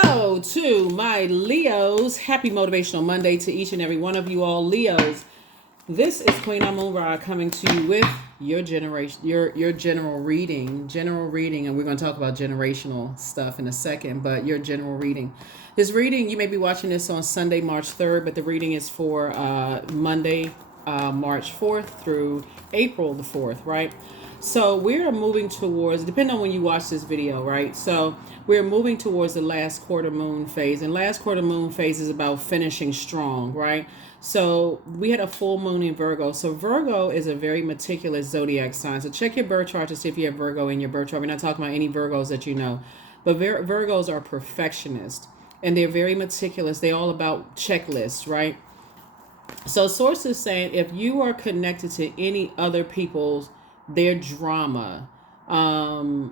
Hello to my Leos. Happy Motivational Monday to each and every one of you all Leos. This is Queen Amun Ra coming to you with your generation, your general reading, and we're going to talk about generational stuff in a second, but your general reading. This reading, you may be watching this on Sunday, March 3rd, but the reading is for Monday, March 4th through April the 4th, right? So we're moving towards, depending on when you watch this video, right? So we're moving towards the last quarter moon phase. And last quarter moon phase is about finishing strong, right? So we had a full moon in Virgo. So Virgo is a very meticulous zodiac sign. So check your birth chart to see if you have Virgo in your birth chart. We're not talking about any Virgos that you know. But Virgos are perfectionists. And they're very meticulous. They're all about checklists, right? So sources saying if you are connected to any other people's their drama in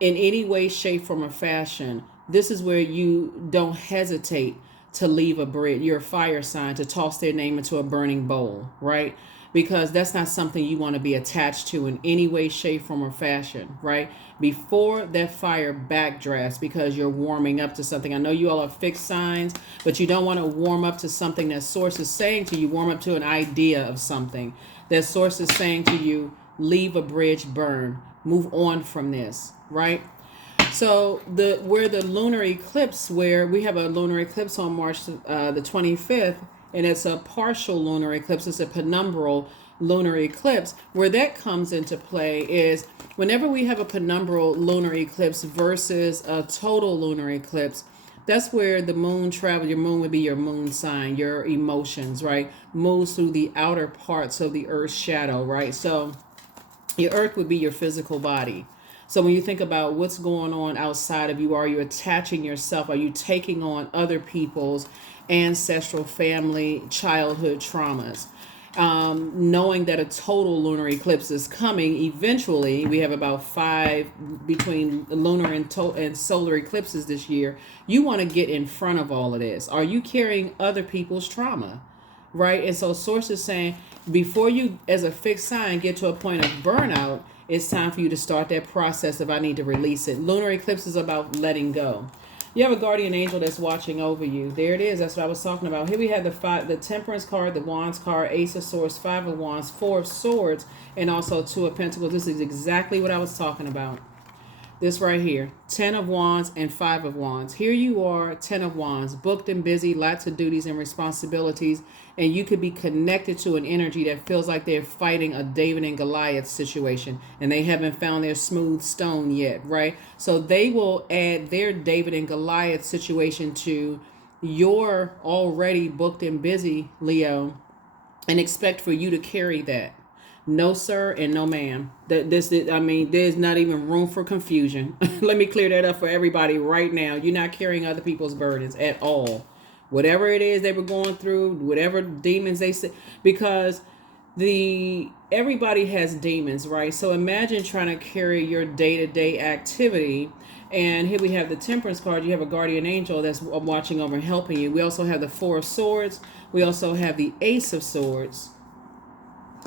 any way, shape, form, or fashion, this is where you don't hesitate to leave a bridge. You're a fire sign to toss their name into a burning bowl, right? Because that's not something you want to be attached to in any way, shape, form, or fashion, right? Before that fire backdrafts because you're warming up to something. I know you all are fixed signs, but you don't want to warm up to something that source is saying to you. Warm up to an idea of something that source is saying to you. Leave a bridge burn. Move on from this, right? So the lunar eclipse, where we have a lunar eclipse on March the 25th, and it's a partial lunar eclipse. It's a penumbral lunar eclipse. Where that comes into play is whenever we have a penumbral lunar eclipse versus a total lunar eclipse, that's where the moon travels. Your moon would be your moon sign, your emotions, right? Moves through the outer parts of the Earth's shadow, right? So your earth would be your physical body. So when you think about what's going on outside of you, are you attaching yourself? Are you taking on other people's ancestral, family, childhood traumas? Knowing that a total lunar eclipse is coming eventually, we have about 5 between lunar and solar eclipses this year. You want to get in front of all of this. Are you carrying other people's trauma? Right? And so sources saying before you as a fixed sign get to a point of burnout, it's time for you to start that process of I need to release it. Lunar eclipse is about letting go. You have a guardian angel that's watching over you. There it is. That's what I was talking about. Here we have the Temperance card, the Wands card, Ace of Swords, 5 of Wands, 4 of Swords, and also 2 of Pentacles. This is exactly what I was talking about. This right here, 10 of Wands and 5 of Wands. Here you are, 10 of Wands, booked and busy, lots of duties and responsibilities, and you could be connected to an energy that feels like they're fighting a David and Goliath situation, and they haven't found their smooth stone yet, right? So they will add their David and Goliath situation to your already booked and busy, Leo, and expect for you to carry that. No, sir, and no, ma'am. There's not even room for confusion. Let me clear that up for everybody right now. You're not carrying other people's burdens at all. Whatever it is they were going through, whatever demons they say, because everybody has demons, right? So imagine trying to carry your day-to-day activity. And here we have the Temperance card. You have a guardian angel that's watching over and helping you. We also have the 4 of Swords. We also have the Ace of Swords.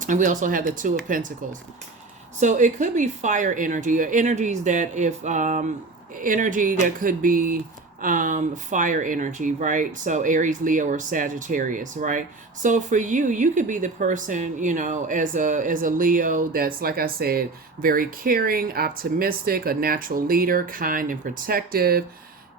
And we also have the 2 of Pentacles. So it could be fire energy or energies that energy that could be fire energy, right? So Aries, Leo, or Sagittarius, right? So for you could be the person, as a Leo that's, like I said, very caring, optimistic, a natural leader, kind and protective.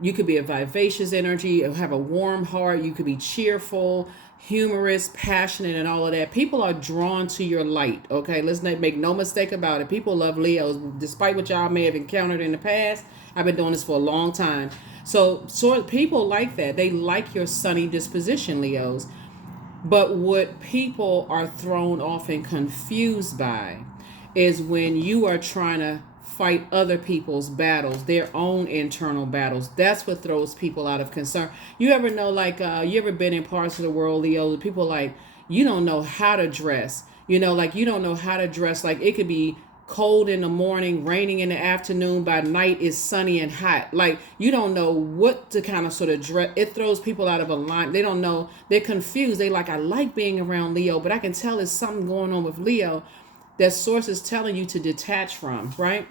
You could be a vivacious energy, have a warm heart. You could be cheerful, humorous, passionate, and all of that. People are drawn to your light, okay? Let's not make no mistake about it. People love Leos, despite what y'all may have encountered in the past. I've been doing this for a long time. So people like that. They like your sunny disposition, Leos. But what people are thrown off and confused by is when you are trying to fight other people's battles, their own internal battles. That's what throws people out of concern. You ever know, you ever been in parts of the world, Leo, people like, you don't know how to dress. You don't know how to dress. Like, it could be cold in the morning, raining in the afternoon, by night it's sunny and hot. Like, you don't know what to kind of sort of dress. It throws people out of alignment. They don't know. They're confused. They like, I like being around Leo, but I can tell there's something going on with Leo that source is telling you to detach from, right?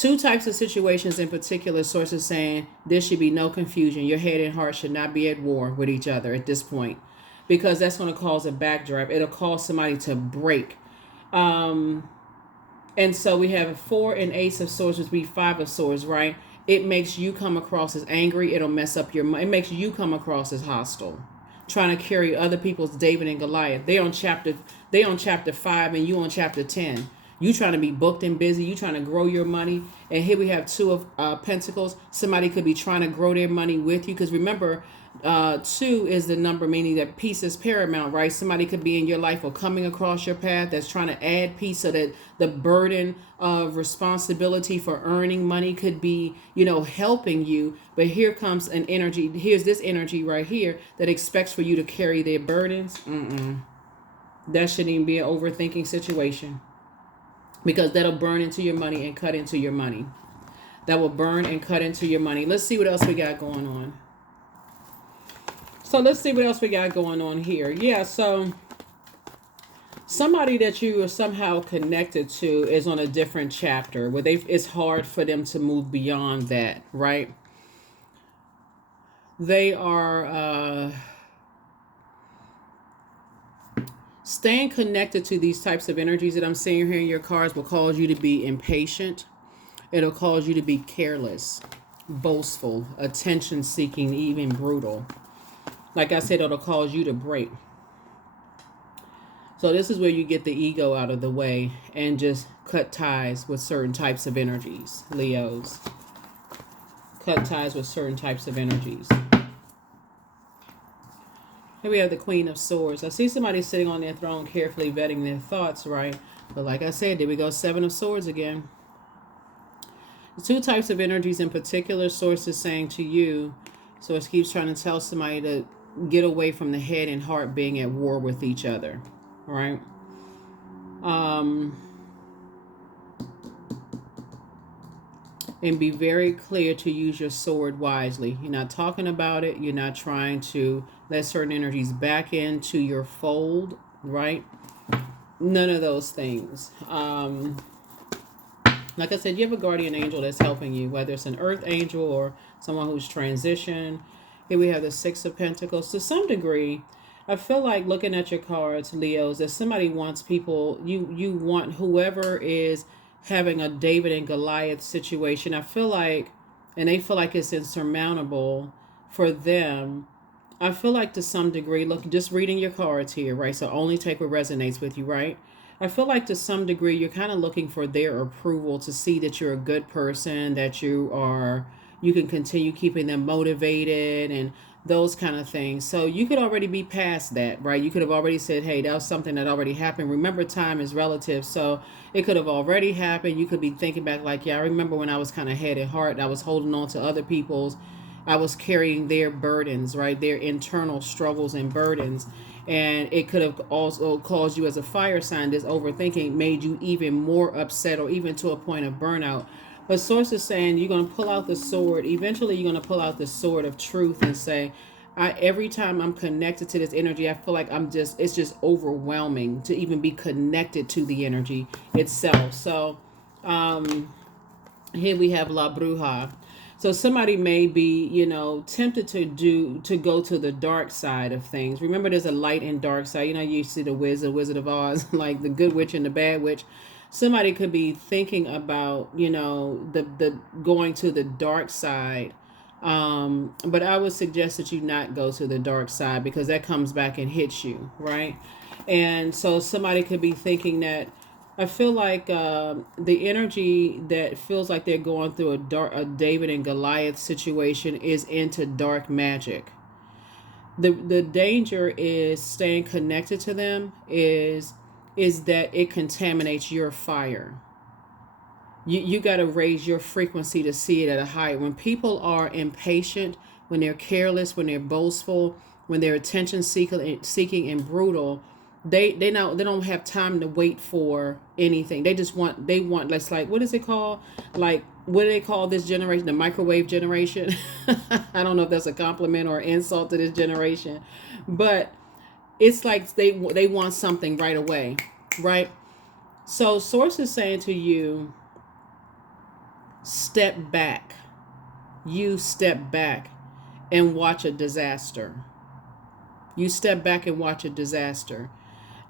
Two types of situations in particular, sources saying there should be no confusion. Your head and heart should not be at war with each other at this point, because that's going to cause a backdraft. It'll cause somebody to break. And so we have 4 and Ace of Swords, which would be 5 of Swords, right? It makes you come across as angry. It'll mess up your mind. It makes you come across as hostile, trying to carry other people's David and Goliath. They on chapter 5 and you on chapter 10. You trying to be booked and busy. You trying to grow your money. And here we have 2 of Pentacles. Somebody could be trying to grow their money with you. Because remember, 2 is the number, meaning that peace is paramount, right? Somebody could be in your life or coming across your path that's trying to add peace, so that the burden of responsibility for earning money could be, helping you. But here comes an energy. Here's this energy right here that expects for you to carry their burdens. That shouldn't even be an overthinking situation, because that'll burn into your money and cut into your money. That will burn and cut into your money. Let's see what else we got going on. So let's see what else we got going on here. Yeah, so somebody that you are somehow connected to is on a different chapter where it's hard for them to move beyond that, right? They are staying connected to these types of energies that I'm seeing here in your cards will cause you to be impatient. It'll cause you to be careless, boastful, attention-seeking, even brutal. Like I said, it'll cause you to break. So this is where you get the ego out of the way and just cut ties with certain types of energies, Leos. Cut ties with certain types of energies. Here we have the Queen of Swords. I see somebody sitting on their throne carefully vetting their thoughts, right? But like I said, there we go, 7 of Swords again. The 2 types of energies in particular, Source is saying to you, Source keeps trying to tell somebody to get away from the head and heart being at war with each other, right? And be very clear to use your sword wisely. You're not talking about it. You're not trying to let certain energies back into your fold, right? None of those things. Like I said, you have a guardian angel that's helping you, whether it's an earth angel or someone who's transitioned. Here we have the 6 of Pentacles. To some degree, I feel like looking at your cards, Leos, that somebody wants people, you want whoever is having a David and Goliath situation. I feel like, and they feel like it's insurmountable for them. I feel like to some degree, look, just reading your cards here, right? So only take what resonates with you, right? I feel like to some degree, you're kind of looking for their approval to see that you're a good person, that you can continue keeping them motivated and those kind of things. So you could already be past that, right? You could have already said, hey, that was something that already happened. Remember, time is relative. So it could have already happened. You could be thinking back like, yeah, I remember when I was kind of head and heart. I was holding on to other people's. I was carrying their burdens, right? Their internal struggles and burdens. And it could have also caused you as a fire sign. This overthinking made you even more upset or even to a point of burnout. But Source is saying you're going to pull out the sword. Eventually, you're going to pull out the sword of truth and say, every time I'm connected to this energy, I feel like it's just overwhelming to even be connected to the energy itself. So here we have La Bruja. So somebody may be, tempted to go to the dark side of things. Remember, there's a light and dark side. You see the Wizard of Oz, like the good witch and the bad witch. Somebody could be thinking about, the going to the dark side. But I would suggest that you not go to the dark side, because that comes back and hits you, right? And so somebody could be thinking that, I feel like the energy that feels like they're going through a David and Goliath situation is into dark magic. The danger is staying connected to them is that it contaminates your fire. You got to raise your frequency to see it at a higher. When people are impatient, when they're careless, when they're boastful, when they're attention seeking and brutal, they don't have time to wait for anything. They want let's, like, what is it called? Like, what do they call this generation? The microwave generation. I don't know if that's a compliment or insult to this generation, but it's like they want something right away, right? So Source is saying to you, step back. You step back and watch a disaster. You step back and watch a disaster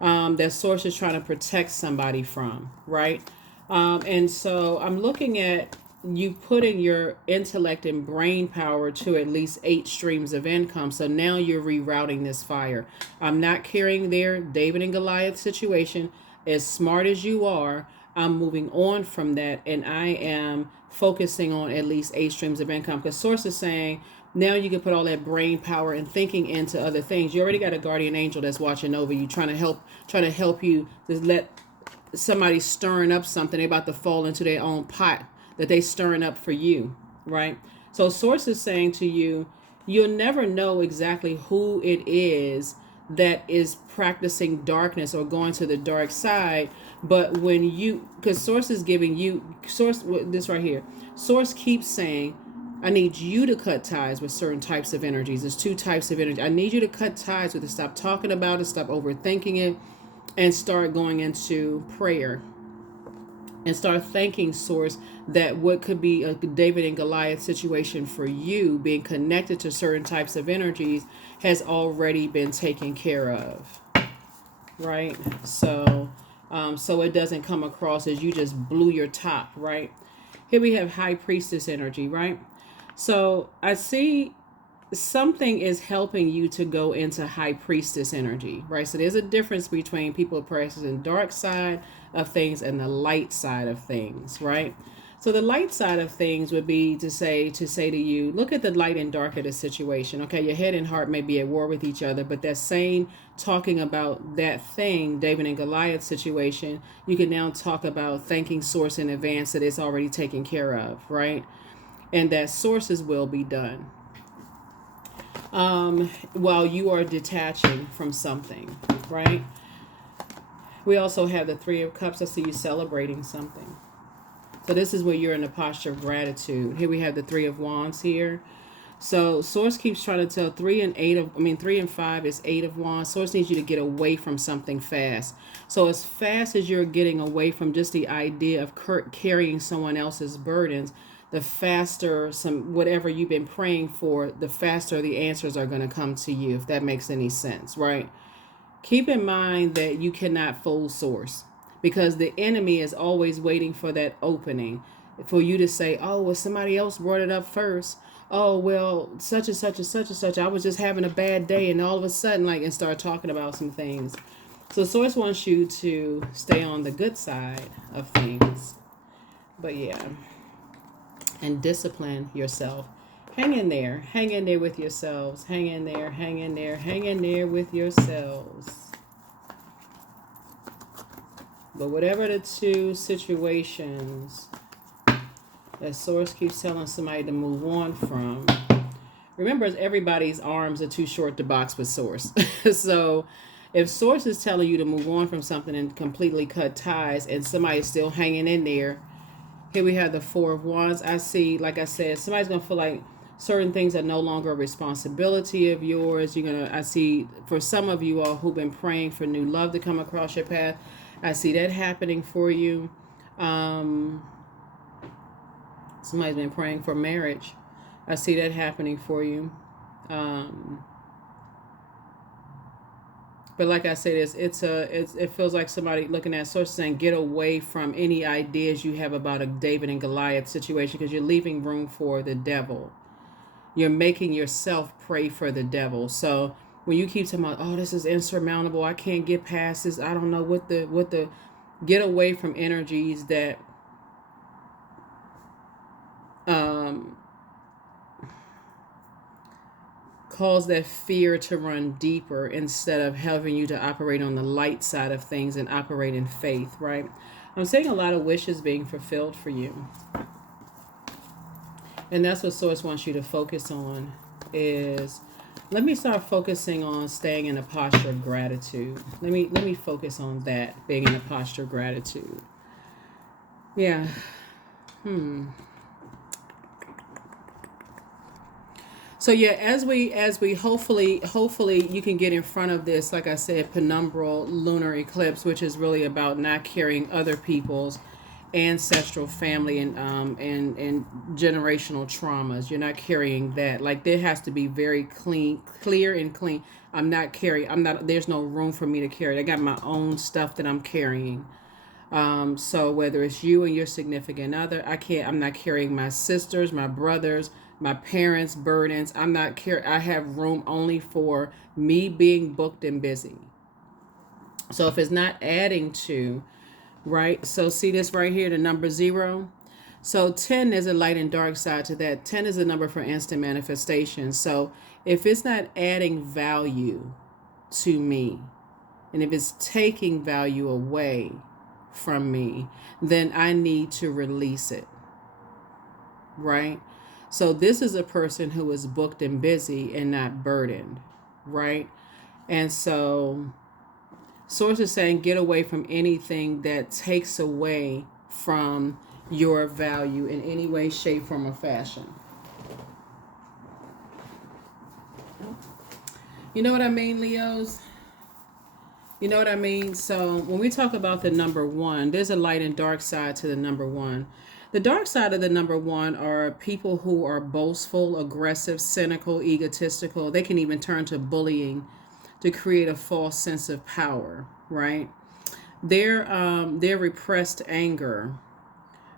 that source is trying to protect somebody from, right? And so I'm looking at you putting your intellect and brain power to at least 8 streams of income. So now you're rerouting this fire. I'm not carrying their David and Goliath situation. As smart as you are, I'm moving on from that, and I am focusing on at least 8 streams of income, because source is saying now you can put all that brain power and thinking into other things. You already got a guardian angel that's watching over you, trying to help you to let somebody stirring up something. They're about to fall into their own pot that they stirring up for you, right? So source is saying to you, you'll never know exactly who it is that is practicing darkness or going to the dark side. But when you, because source is giving you, source, this right here, source keeps saying, I need you to cut ties with certain types of energies. There's 2 types of energy. I need you to cut ties with it. Stop talking about it. Stop overthinking it. And start going into prayer. And start thanking source that what could be a David and Goliath situation for you, being connected to certain types of energies, has already been taken care of. Right? So it doesn't come across as you just blew your top, right? Here we have high priestess energy, right? So I see something is helping you to go into high priestess energy, right? So there's a difference between people practicing dark side of things and the light side of things, right? So the light side of things would be to say to you, look at the light and dark of the situation. Okay, your head and heart may be at war with each other, but that same talking about that thing, David and Goliath situation, you can now talk about thanking source in advance that it's already taken care of, right? And that sources will be done. While you are detaching from something, right? We also have the 3 of Cups. I see you celebrating something. So this is where you're in a posture of gratitude. Here we have the 3 of Wands here. So source keeps trying to tell 3 and 5 is 8 of Wands. Source needs you to get away from something fast. So as fast as you're getting away from just the idea of carrying someone else's burdens, the faster whatever you've been praying for, the faster the answers are going to come to you, if that makes any sense, right? Keep in mind that you cannot fool source, because the enemy is always waiting for that opening for you to say, oh, well, somebody else brought it up first. Oh, well, such and such and such and such. I was just having a bad day, and all of a sudden, and start talking about some things. So source wants you to stay on the good side of things. But yeah. And discipline yourself. Hang in there with yourselves. Hang in there with yourselves. But whatever the 2 situations that source keeps telling somebody to move on from, remember, everybody's arms are too short to box with source. So if source is telling you to move on from something and completely cut ties, and somebody's still hanging in there, here we have the 4 of Wands. I see, like I said, somebody's going to feel like certain things are no longer a responsibility of yours. I see for some of you all who've been praying for new love to come across your path, I see that happening for you. Somebody's been praying for marriage. I see that happening for you. But like I said, it feels like somebody looking at source saying, get away from any ideas you have about a David and Goliath situation, because you're leaving room for the devil. You're making yourself pray for the devil. So when you keep talking about, oh, this is insurmountable, I can't get past this, I don't know what the get away from energies that cause that fear to run deeper, instead of helping you to operate on the light side of things and operate in faith, right? I'm seeing a lot of wishes being fulfilled for you. And that's what source wants you to focus on, is let me start focusing on staying in a posture of gratitude. Let me focus on that, being in a posture of gratitude. Yeah. So yeah, as we hopefully you can get in front of this, like I said, penumbral lunar eclipse, which is really about not carrying other people's ancestral family and generational traumas. You're not carrying that. Like there has to be very clear and clean. I'm not, there's no room for me to carry it. I got my own stuff that I'm carrying. So whether it's you and your significant other, I'm not carrying my sisters, my brothers, my parents' burdens. I have room only for me being booked and busy. So if it's not adding to, right? So see this right here, the number 0. So 10 is a light and dark side to that. 10 is a number for instant manifestation. So if it's not adding value to me, and if it's taking value away from me, then I need to release it, right? So this is a person who is booked and busy and not burdened, right? And so Source is saying get away from anything that takes away from your value in any way, shape, form, or fashion. You know what I mean, Leos? You know what I mean? So when we talk about the number 1, there's a light and dark side to the number 1. The dark side of the number 1 are people who are boastful, aggressive, cynical, egotistical. They can even turn to bullying to create a false sense of power, right? Their repressed anger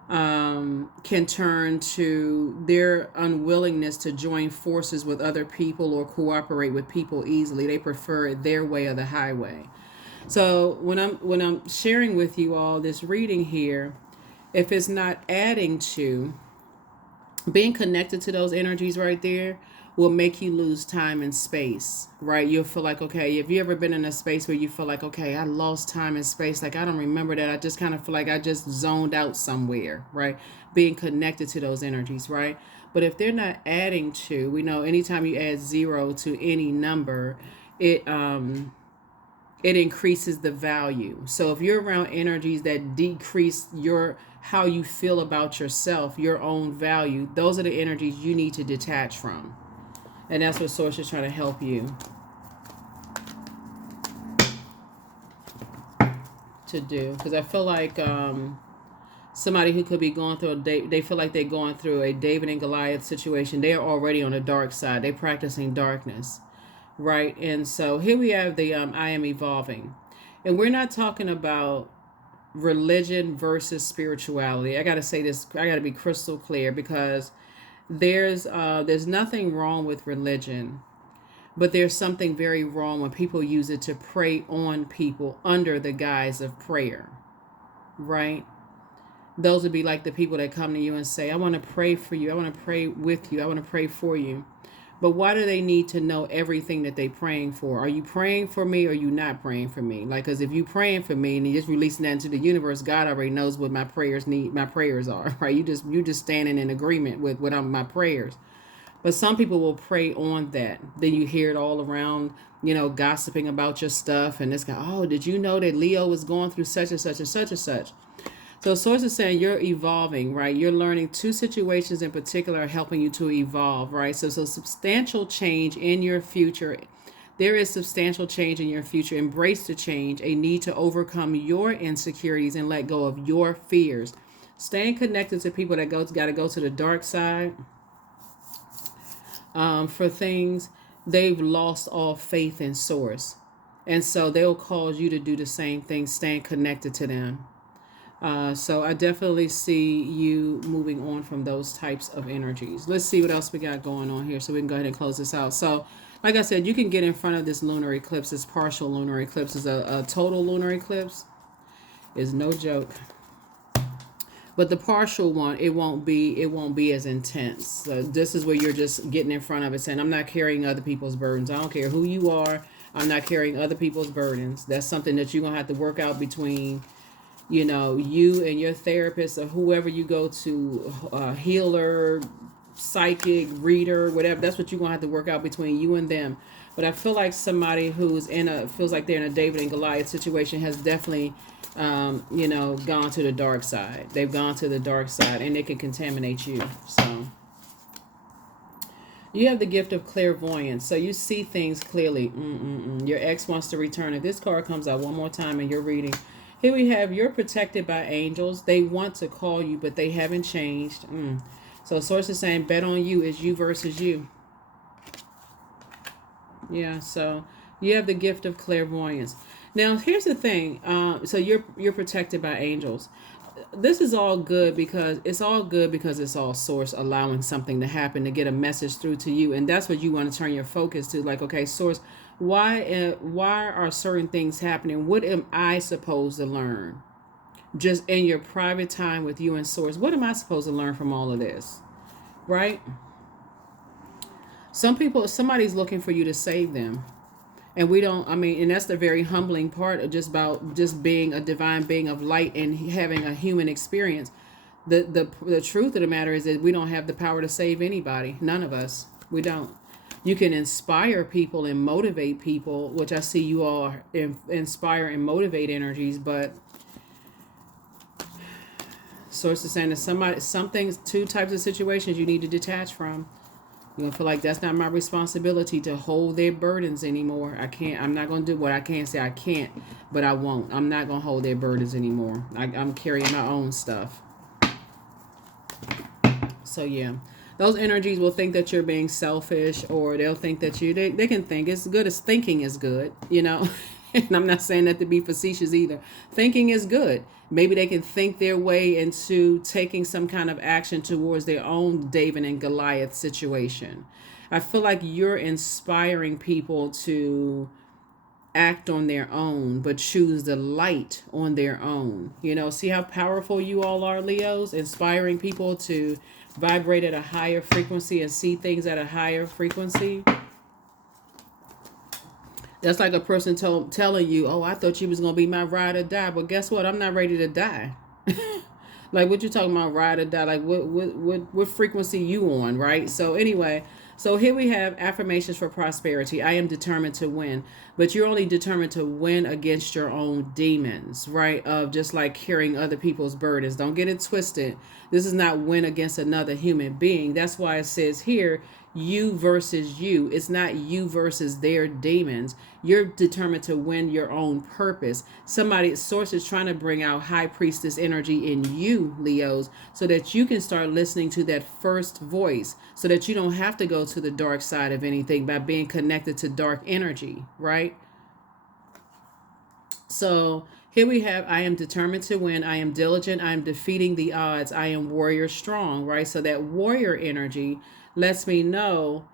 can turn to their unwillingness to join forces with other people or cooperate with people easily. They prefer their way or the highway. So when I'm sharing with you all this reading here, if it's not adding to, being connected to those energies right there will make you lose time and space, right? You'll feel like, okay, have you ever been in a space where you feel like, okay, I lost time and space, like I don't remember that, I just kind of feel like I just zoned out somewhere, right? Being connected to those energies, right? But if they're not adding to, we know anytime you add 0 to any number, it increases the value. So if you're around energies that decrease how you feel about yourself, your own value, those are the energies you need to detach from. And that's what Source is trying to help you to do. Because I feel like somebody who could be going through they feel like they're going through a David and Goliath situation. They are already on the dark side. They're practicing darkness, right? And so here we have the I am evolving. And we're not talking about religion versus spirituality. I got to say this, I got to be crystal clear, because there's nothing wrong with religion, but there's something very wrong when people use it to prey on people under the guise of prayer, right? Those would be like the people that come to you and say, I want to pray for you, I want to pray with you, I want to pray for you. But why do they need to know everything that they're praying for? Are you praying for me or are you not praying for me? Like, because if you praying for me and you're just releasing that into the universe, God already knows what my prayers are, right? You just standing in agreement with my prayers. But some people will prey on that. Then you hear it all around, gossiping about your stuff. And this guy, oh, did you know that Leo was going through such and such and such and such? So Source is saying you're evolving, right? You're learning 2 situations in particular are helping you to evolve, right? So substantial change in your future. There is substantial change in your future. Embrace the change, a need to overcome your insecurities and let go of your fears. Staying connected to people that got to go to the dark side for things, they've lost all faith in Source. And so they'll cause you to do the same thing, staying connected to them. So I definitely see you moving on from those types of energies. Let's see what else we got going on here so we can go ahead and close this out. So like I said, you can get in front of this lunar eclipse. This partial lunar eclipse is a total lunar eclipse. Is no joke. But the partial one, it won't be as intense. So this is where you're just getting in front of it saying, I'm not carrying other people's burdens. I don't care who you are. I'm not carrying other people's burdens. That's something that you're going to have to work out between you and your therapist or whoever you go to, healer, psychic, reader, whatever. That's what you're going to have to work out between you and them. But I feel like somebody who's feels like they're in a David and Goliath situation has definitely, gone to the dark side. They've gone to the dark side and it can contaminate you. So you have the gift of clairvoyance. So you see things clearly. Your ex wants to return. If this card comes out one more time in your reading, Here we have, you're protected by angels. They want to call you, but they haven't changed. So source is saying bet on you is you versus you. Yeah, so you have the gift of clairvoyance. Now, here's the thing. So you're protected by angels. This is all good because it's all source allowing something to happen to get a message through to you, and that's what you want to turn your focus to. Like, okay, source, why are certain things happening? What am I supposed to learn? Just in your private time with you and source, what am I supposed to learn from all of this? Right? Somebody's looking for you to save them. And we don't, I mean, and that's the very humbling part of just being a divine being of light and having a human experience. The truth of the matter is that we don't have the power to save anybody. None of us. We don't. You can inspire people and motivate people, which I see you all inspire and motivate energies, but source is saying that two types of situations you need to detach from. You don't feel like that's not my responsibility to hold their burdens anymore. I'm not going to do what I can't say I can't, but I won't. I'm not going to hold their burdens anymore. I'm carrying my own stuff. So, yeah. Those energies will think that you're being selfish, or they'll think that they can think as good as thinking is good, you know. And I'm not saying that to be facetious either. Thinking is good. Maybe they can think their way into taking some kind of action towards their own David and Goliath situation. I feel like you're inspiring people to act on their own, but choose the light on their own. You know, see how powerful you all are, Leos? Inspiring people to vibrate at a higher frequency and see things at a higher frequency. That's like a person telling you, oh, I thought you was going to be my ride or die. But guess what? I'm not ready to die. Like, what you talking about, ride or die? Like, what frequency you on, right? So anyway, so here we have affirmations for prosperity. I am determined to win. But you're only determined to win against your own demons, right? Of just like carrying other people's burdens. Don't get it twisted. This is not win against another human being. That's why it says here, you versus you. It's not you versus their demons. You're determined to win your own purpose. Source is trying to bring out high priestess energy in you, Leos, so that you can start listening to that first voice, so that you don't have to go to the dark side of anything by being connected to dark energy, right? So here we have, I am determined to win. I am diligent. I am defeating the odds. I am warrior strong, right? So that warrior energy lets me know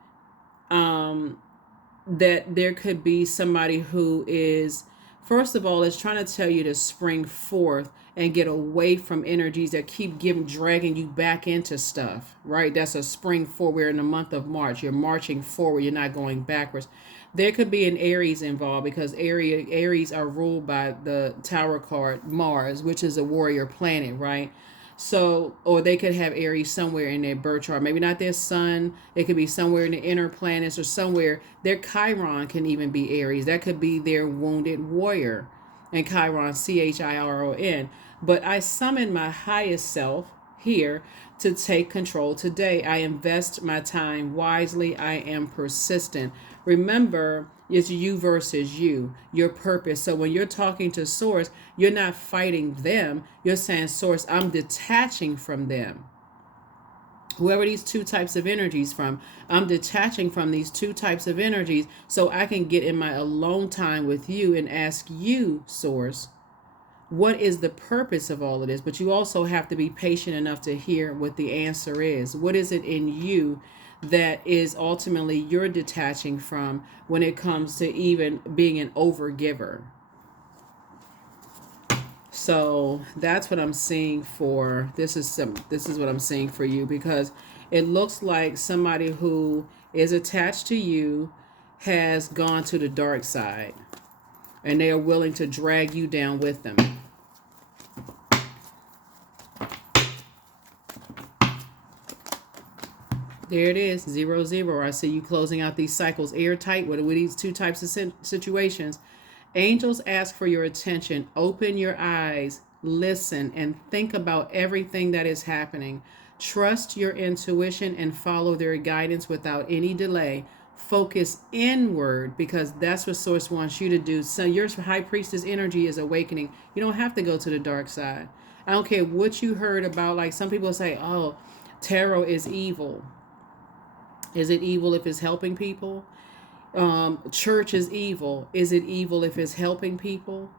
that there could be somebody who is, first of all, is trying to tell you to spring forth and get away from energies that keep dragging you back into stuff, right? That's a spring forward. We're in the month of March. You're marching forward. You're not going backwards. There could be an Aries involved, because Aries are ruled by the Tower card Mars, which is a warrior planet, right? So, or they could have Aries somewhere in their birth chart. Maybe not their sun. It could be somewhere in the inner planets, or somewhere. Their Chiron can even be Aries. That could be their wounded warrior. And Chiron, Chiron. But I summon my highest self here to take control today. I invest my time wisely. I am persistent. Remember, it's you versus you, your purpose. So when you're talking to Source, you're not fighting them. You're saying, Source, I'm detaching from them. Whoever these two types of energies from, I'm detaching from these two types of energies so I can get in my alone time with you and ask you, Source, what is the purpose of all of this? But you also have to be patient enough to hear what the answer is. What is it in you that is ultimately you're detaching from when it comes to even being an overgiver? So that's what I'm seeing for this is what I'm seeing for you, because it looks like somebody who is attached to you has gone to the dark side, and they are willing to drag you down with them. There it is, 0, 0. I see you closing out these cycles airtight with these two types of situations. Angels ask for your attention. Open your eyes, listen, and think about everything that is happening. Trust your intuition and follow their guidance without any delay. focus inward, because that's what source wants you to do. So your high priestess energy is awakening. You don't have to go to the dark side. I don't care what you heard about. Like some people say, oh, tarot is evil. Is it evil if it's helping people? Church is evil. Is it evil if it's helping people?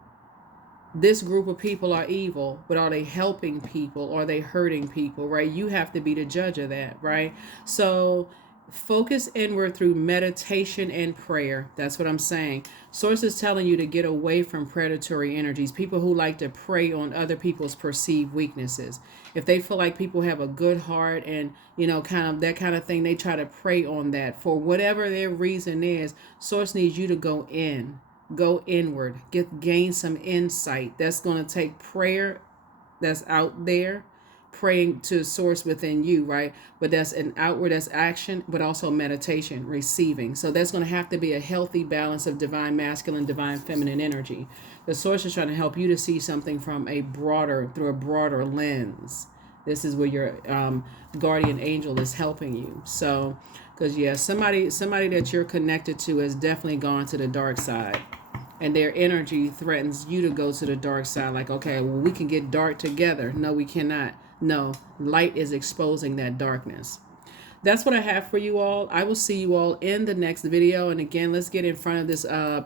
This group of people are evil, but are they helping people or are they hurting people, right? You have to be the judge of that, right? So focus inward through meditation and prayer. That's what I'm saying. Source is telling you to get away from predatory energies, people who like to prey on other people's perceived weaknesses. If they feel like people have a good heart and, kind of that kind of thing, they try to prey on that for whatever their reason is. Source needs you to go inward, gain some insight. That's going to take prayer that's out there, praying to source within you, right? But that's an outward, that's action, but also meditation, receiving. So that's going to have to be a healthy balance of divine masculine, divine feminine energy. The source is trying to help you to see something through a broader lens. This is where your guardian angel is helping you. So, because somebody that you're connected to has definitely gone to the dark side. And their energy threatens you to go to the dark side. Like, okay, well, we can get dark together. No, we cannot. No, light is exposing that darkness. That's what I have for you all. I will see you all in the next video. And again, let's get in front of this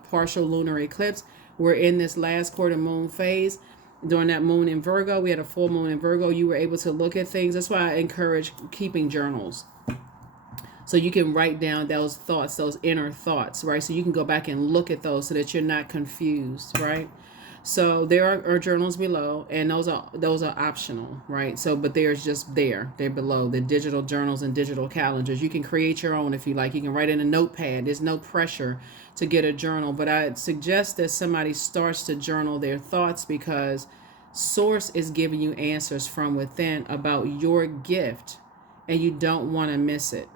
partial lunar eclipse. We're in this last quarter moon phase. During that moon in Virgo, we had a full moon in Virgo. You were able to look at things. That's why I encourage keeping journals. So you can write down those thoughts, those inner thoughts, right? So you can go back and look at those so that you're not confused, right? So there are journals below, and those are optional, right? So, but they're below the digital journals and digital calendars. You can create your own if you like. You can write in a notepad. There's no pressure to get a journal, but I suggest that somebody starts to journal their thoughts, because source is giving you answers from within about your gift, and you don't want to miss it.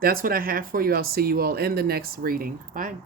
That's what I have for you. I'll see you all in the next reading. Bye.